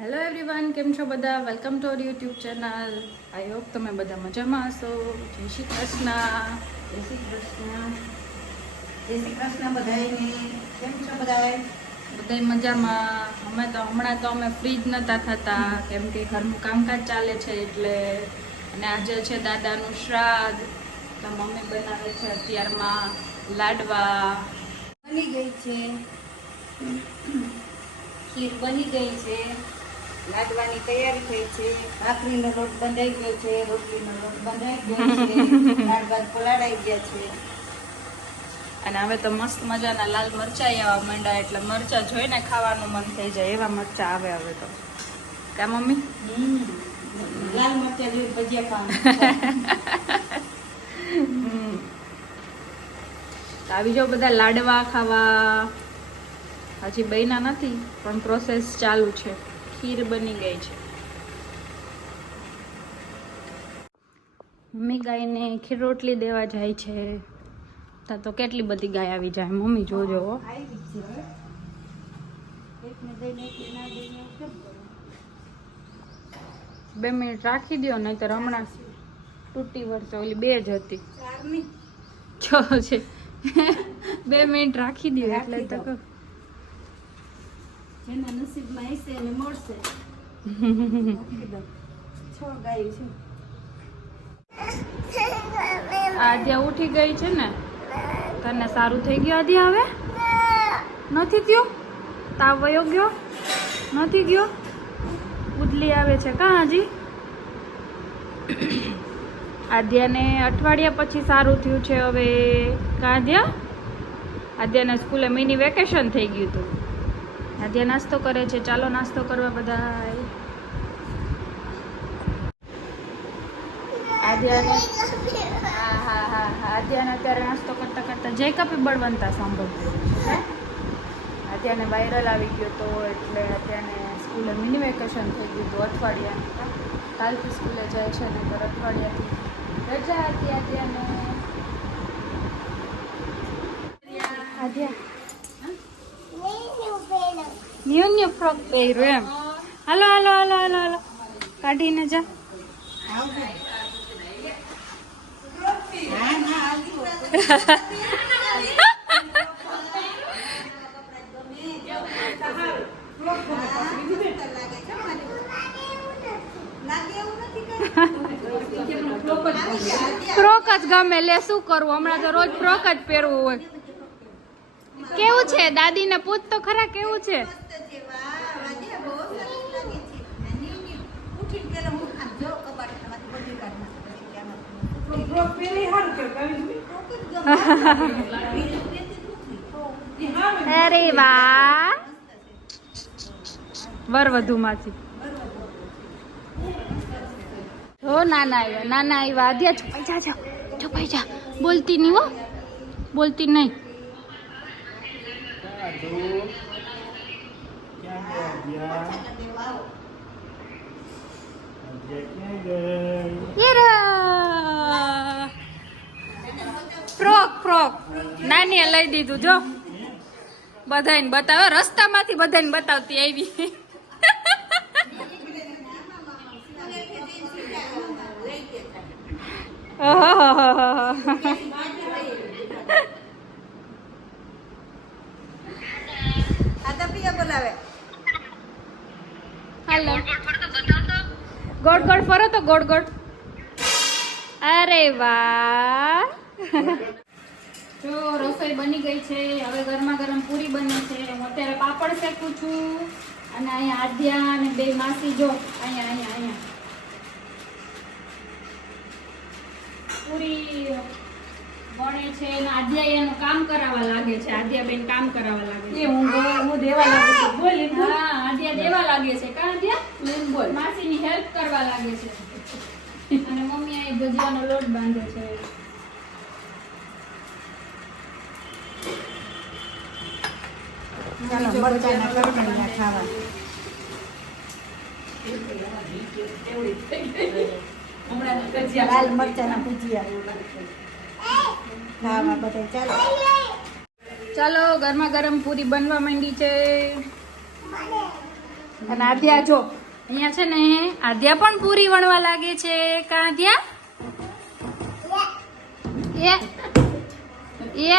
Hello everyone, કેમ છો બધા? Welcome to our YouTube channel. I hope તમે બધા મજામાં હશો. જય શ્રી કૃષ્ણ. જય શ્રી કૃષ્ણ. જય શ્રી કૃષ્ણ બધાયને. કેમ છો બધાય? બધાય મજામાં. હમણાં તો અમે ફ્રી જ નહોતા થતા કેમ કે ઘરનું કામકાજ ચાલે છે એટલે. અને આજે છે દાદાનું શ્રાદ્ધ, તો મમ્મી બનાવે છે અત્યારમાં લાડવા. બની ગઈ છે, ખીર બની ગઈ છે, લાડવાની તૈયારી થઈ છે, ભાખરીનો લોટ બંધાઈ ગયો છે, રોટલીનો લોટ બંધાઈ ગયો છે, લાડવા પલાળાઈ ગયા છે. અને હવે તો મસ્ત મજાના લાલ મરચાં આવવા માંડ્યા એટલે મરચાં જોઈને ખાવાનું મન થઈ જાય એવા મરચાં આવે હવે તો. કા મમ્મી? લાલ મરચાં જેવી ભજીયા ખાવાનું. આવી જાઓ બધા લાડવા ખાવા. હજી બન્યા નથી પણ પ્રોસેસ ચાલુ છે. ખીર બની ગઈ છે. મમ્મી ગાયને ખીર રોટલી દેવા જાય છે. તો કેટલી બધી ગાય આવી જાય મમ્મી જોજો. આવી છે હવે. એકને દઈને એકને ના દઈને કેમ કરું? 2 મિનિટ રાખી દો નહીંતર હમણાં તૂટી વળશે. ઓલી 2 જ હતી. ચારની 6 છે. 2 મિનિટ રાખી દો એટલે તો કહું. જેના નસીબમાં હશે એને મળશે. 6 ગાય છે. આદ્યા ઉઠી ગઈ છે ને? તને સારું થઈ ગયું આદ્યા? હવે નથી થયું? તાવ વયો ગયો? નથી ગયો? ઉડલી આવે છે કાં હજી? આદ્યાને અઠવાડિયા પછી સારું થયું છે હવે. કાં આદ્યા? આદ્યાને સ્કૂલે મિની વેકેશન થઈ ગયું હતું. આદ્યા નાસ્તો કરે છે. ચાલો નાસ્તો કરવા બધાય. આદ્યાને હા આદ્યાને અત્યારે નાસ્તો કરતા કરતા જય કપી બળવંતા સાંભળતું. આદ્યાને વાયરલ આવી ગયો તો એટલે અત્યાને સ્કૂલે મિની વેકેશન થઈ ગયું હતું અઠવાડિયાનું. કાલથી સ્કૂલે જાય છે ને તો અઠવાડિયાથી રજા હતી આદ્યાને. આદ્યા ન્યુ ફ્રોક પહેર્યું એમ. હાલો હાલો હાલો હાલો હાલો કાઢીને જા. ફ્રોક જ ગમે લે, શું કરવું? હમણાં તો રોજ ફ્રોક જ પહેરવું હોય. કેવું છે? દાદીને પૂછ તો ખરા કેવું છે? અરે વાહ, વરવધુમાંથી હો. નાના આવ્યા આદ્યા. છુપાઈ જા. બોલતી નહીં હો, બોલતી નહીં. ફ્રોક નાનીએ લઈ દીધું જો. બધાને બતાવે, રસ્તામાંથી બધાને બતાવતી આવી. બોલાવે. હાલો, ગોળ ગોળ ફરો તો ગોળ ગોળ. અરે વાહ. જો રસોઈ બની ગઈ છે. હવે ગરમા ગરમ પૂરી બની છે. હું અત્યારે પાપડ શેકું છું. અને અહીંયા આદ્યા અને 2 માસી જો અહીંયા પૂરી બને છે. અને આદ્યા એનું કામ કરાવવા લાગે છે. આદ્યા બેન કામ કરાવવા લાગે છે. હું દેવા લાગુ છું. બોલ. હા, આદ્યા દેવા લાગે છે. કાં આદ્યા? બોલ. માસીની હેલ્પ કરવા લાગે છે. અને મમ્મી અહીં ભજીયાનો લોટ બાંધે છે. ચાલો મરચાના કરકરિયા ખાવા. લાલ મરચાના ભજીયા ખાવા બધા. ચાલો ચાલો ગરમા ગરમ પૂરી બનવા માંડી છે. અને આદ્યા જો અહીંયા છે ને આદ્યા પણ પૂરી વણવા લાગે છે. કા આદ્યા એ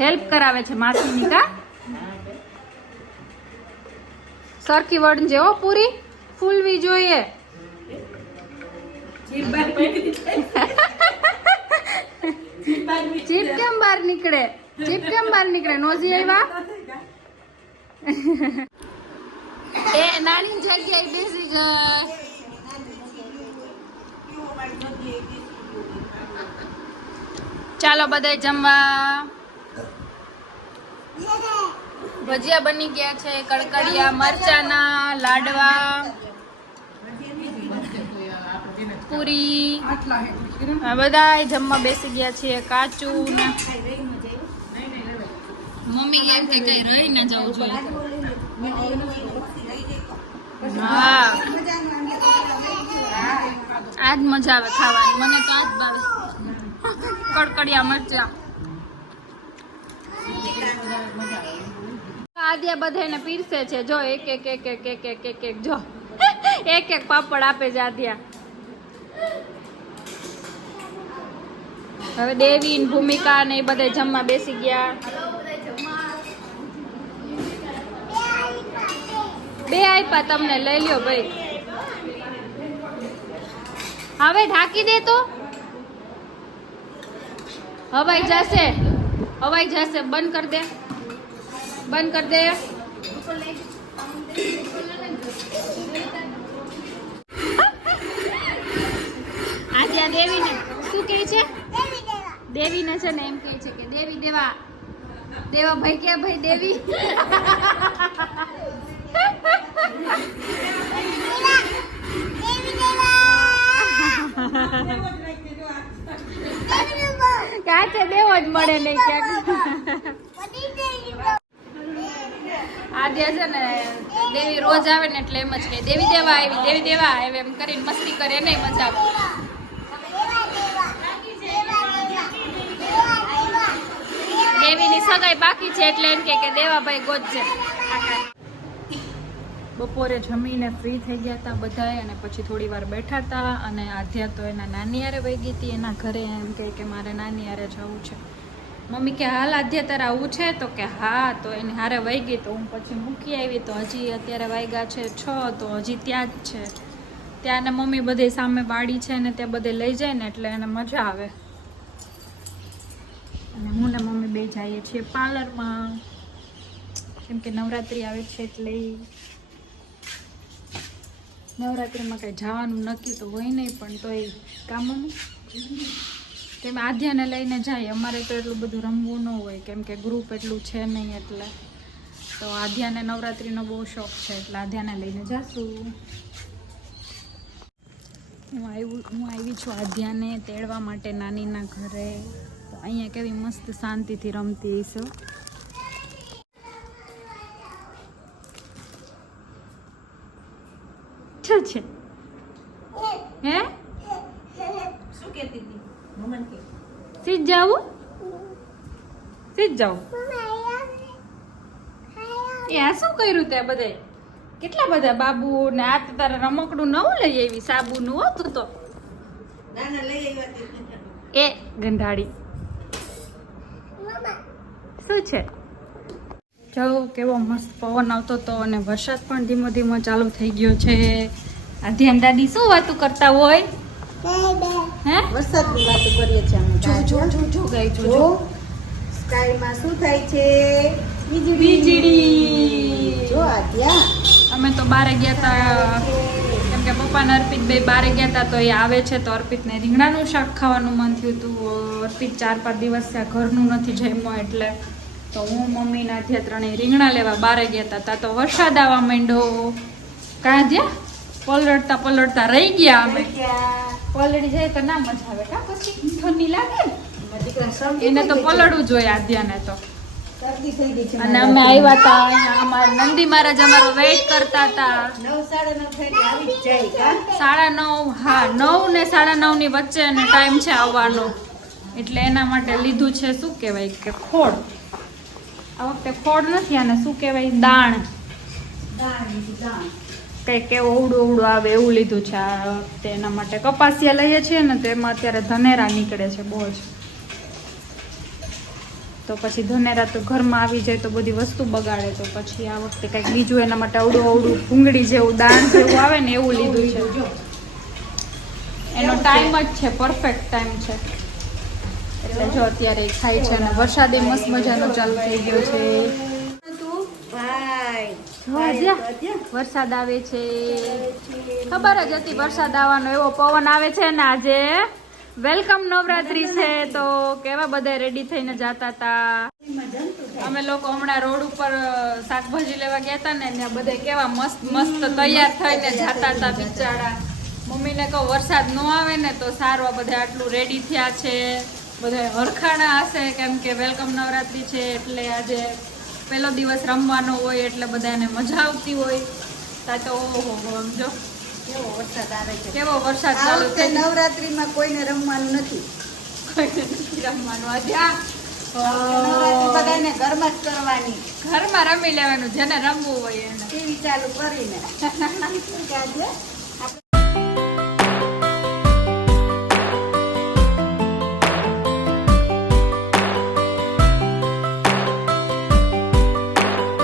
હેલ્પ કરાવે છે માસીની. કા સરખી વણજે હો, પૂરી ફૂલવી જોઈએ. જીભ કેમ બહાર નીકળે? જીભ કેમ બહાર નીકળે? નોઝી આવ્યા એ નાની જગ્યાએ બેસી ગઈ. ચાલો બધાય જમવા. ભજીયા બની ગયા છે, કડકડિયા મરચાના, લાડવા, પૂરી. બધા જમવા બેસી ગયા છીએ. કાચું ને મમ્મી એમ કે કઈ રહી ના જવું જોઈએ. હા આજ મજા આવે ખાવાની. મને તો આજ ભાવે કડકડિયા મરચા. આદ્યા બધાને પીરસે છે. જો એક એક એક એક એક એક એક એક જો એક એક પાપડ આપે છે આદ્યા. હવે દેવી ભૂમિકા ને એ બધા જમવા બેસી ગયા. બે આપ્યા તમને, લઈ લ્યો ભાઈ. હવે ઢાંકી દે તો હવાઈ જશે, હવાઈ જશે. બંધ કર દે, બંધ કર દે. આદ્યા દેવીને શું કહે છે? દેવીને છે ને એમ કહે છે કે દેવી દેવા દેવા ભાઈ કે ભાઈ દેવી. કાચે દેવો જ મળે નહીં ક્યાંક. આદ્યા છે ને દેવી રોજ આવે ને એટલે એમ જ કે દેવી દેવા આવી, દેવી દેવા આવે એમ કરીને મસ્તી કરે. નહીં મજા આવે. દેવીની સગાઈ બાકી છે એટલે એમ કે દેવાભાઈ ગોતજે. બપોરે જમીને ફ્રી થઈ ગયા હતા બધાએ અને પછી થોડી વાર બેઠા હતા. અને આધ્યા તો એના નાની હારે વહી ગઈ હતી એના ઘરે. એમ કે મારે નાની હારે જવું છે. મમ્મી કે હાલ આધ્યા તારે આવું છે? તો કે હા. તો એની હારે વહી ગઈ તો હું પછી મૂકી આવી. તો હજી અત્યારે વાગ્યા છે 6 તો હજી ત્યાં જ છે. ત્યાં ને મમ્મી બધે સામે વાડી છે ને ત્યાં બધે લઈ જાય ને એટલે એને મજા આવે. અને હું ને મમ્મી બે જઈએ છીએ પાર્લરમાં કેમ કે નવરાત્રિ આવે છે એટલે. નવરાત્રિમાં કંઈ જવાનું નક્કી તો હોય નહીં પણ તો એ કામનું તેમ આધ્યાને લઈને જાય. અમારે તો એટલું બધું રમવું ન હોય કેમ કે ગ્રુપ એટલું છે નહીં. એટલે તો આધ્યાને નવરાત્રિનો બહુ શોખ છે એટલે આધ્યાને લઈને જાશું. હું આવી છું આધ્યાને તેડવા માટે નાનીના ઘરે. તો અહીંયા કેવી મસ્ત શાંતિથી રમતી હશે. શું છે હે? શું કહેતી હતી? મમન કે સીધ જાવું, સીધ જાવું. એ આ શું કર્યું તે બધે? કેટલા બધા બાબુ ને આ તો તારે રમકડું નવું લઈ આવી સાબુનું હતું તો. નાના લઈ આવ્યા. એ ગંધાડી શું છે? જો કેવો મસ્ત પવન આવતો હતો અને વરસાદ પણ ધીમો ધીમો ચાલુ થઈ ગયો છે. આ ધ્યાન દાદી શું વાતું કરતા હોય? હે વરસાદની વાતો કરીએ છીએ અમે. જો જો જો જો ગઈ જો જો સ્કાયમાં શું થાય છે? વીજળી. જો આદ્યા અમે તો બારે ગયા હતા કેમ કે પપ્પા ને અર્પિત બે બારે ગયા હતા તો એ આવે છે તો અર્પિતને રીંગણાનું શાક ખાવાનું મન થયું હતું. અર્પિત 4-5 દિવસ થયા ઘરનું નથી જમ્યો એટલે તો હું મમ્મી ના ત્યાં ત્રણેય રીંગણા લેવા બારે ગયા હતા. ત્યાં તો વરસાદ આવવા માંડ્યો. કાં જ્યાં પલળતા પલળતા રહી ગયા અમે. પલળી જાય તો ના મજા આવે. કા પછી ઠંડી લાગે ને એને તો પલળવું જોઈએ આધ્યાને તો. અને અમે આવ્યા હતા અમારા નંદી મહારાજ અમારો વેઇટ કરતા હતા. 9:30 હા 9 ને 9:30 ની વચ્ચે અને ટાઈમ છે આવવાનો એટલે એના માટે લીધું છે શું કહેવાય કે ખોડ. આ વખતે ખોડ નથી આને શું કહેવાય દાણ. કંઈક એવું અવડું અવડું આવે એવું લીધું છે આ વખતે એના માટે. કપાસિયા લઈએ છીએ ને તો એમાં અત્યારે ધનેરા નીકળે છે બહુ જ. તો પછી ધનેરા તો ઘરમાં આવી જાય તો બધી વસ્તુ બગાડે, તો પછી આ વખતે કંઈક બીજું એના માટે અવડું અવડું ભૂંગળી જેવું દાણ જેવું આવે ને એવું લીધું છે. એનો ટાઈમ જ છે, પરફેક્ટ ટાઈમ છે. એટલે જો અત્યારે એ ખાય છે અને વરસાદે મસ્ત મજાનો ચાલુ થઈ ગયો છે. વરસાદ આવે છે, ખબર જ હતી વરસાદ આવવાનો, એવો પવન આવે છે ને આજે વેલકમ નવરાત્રી છે તો કેવા બધા રેડી થઈને જતા હતા. અમે લોકો હમણાં રોડ ઉપર શાકભાજી લેવા ગયા હતા ને ત્યાં બધા કેવા મસ્ત મસ્ત તૈયાર થઈને જતા હતા બિચારા. મમ્મીને કહો વરસાદ ન આવે ને તો સારું, આ બધા આટલું રેડી થયા છે, બધા હરખાણા હશે કેમ કે વેલકમ નવરાત્રી છે એટલે આજે પહેલો દિવસ રમવાનો હોય એટલે બધાને મજા આવતી હોય. તા તો ઓહો સમજો કેવો વરસાદ આવે છે. કેવો વરસાદ ચાલુ છે. નવરાત્રીમાં કોઈને રમવાનું નથી. રમવાનું આજે નવરાત્રી બધાને ઘરમાં જ કરવાની, ઘરમાં રમી લેવાનું જેને રમવું હોય એને. ટીવી ચાલુ કરીને